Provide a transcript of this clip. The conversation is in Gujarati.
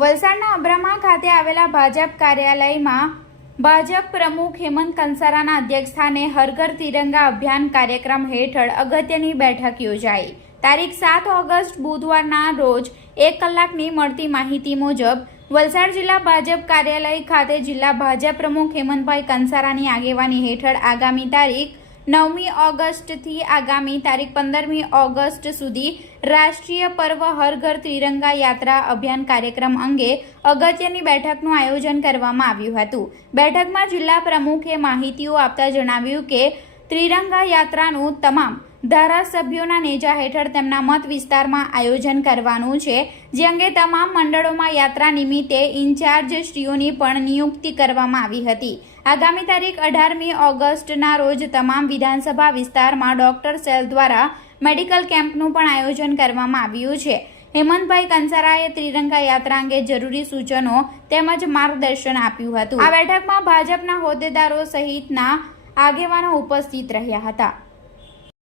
વલસાડના અબ્રામા ખાતે આવેલા ભાજપ કાર્યાલયમાં ભાજપ પ્રમુખ હેમંત કંસારાના અધ્યક્ષસ્થાને હરઘર તિરંગા અભિયાન કાર્યક્રમ હેઠળ અગત્યની બેઠક યોજાઈ. તારીખ સાત ઓગસ્ટ બુધવારના રોજ એક કલાકની મળતી માહિતી મુજબ વલસાડ જિલ્લા ભાજપ કાર્યાલય ખાતે જિલ્લા ભાજપ પ્રમુખ હેમંતભાઈ કંસારાની આગેવાની હેઠળ આગામી તારીખ નવમી ઓગસ્ટથી આગામી તારીખ પંદરમી ઓગસ્ટ સુધી રાષ્ટ્રીય પર્વ હર ઘર ત્રિરંગા યાત્રા અભિયાન કાર્યક્રમ અંગે અગત્યની બેઠકનું આયોજન કરવામાં આવ્યું હતું. બેઠકમાં જિલ્લા પ્રમુખે માહિતીઓ આપતા જણાવ્યું કે ત્રિરંગા યાત્રાનું તમામ ધારાસભ્યોના નેજા હેઠળ તેમના મત વિસ્તારમાં આયોજન કરવાનું છે. જે અંગે તમામ મંડળોમાં યાત્રા નિમિત્તે ઇન્ચાર્જ શ્રીઓની પણ નિયુક્તિ કરવામાં આવી હતી. આગામી તારીખ અઢારમી ઓગસ્ટના રોજ તમામ વિધાનસભા વિસ્તારમાં ડોક્ટર સેલ દ્વારા મેડિકલ કેમ્પનું પણ આયોજન કરવામાં આવ્યું છે. હેમંતભાઈ કંસારાએ ત્રિરંગા યાત્રા અંગે જરૂરી સૂચનો તેમજ માર્ગદર્શન આપ્યું હતું. આ બેઠકમાં ભાજપના હોદ્દેદારો સહિતના આગેવાનો ઉપસ્થિત રહ્યા હતા.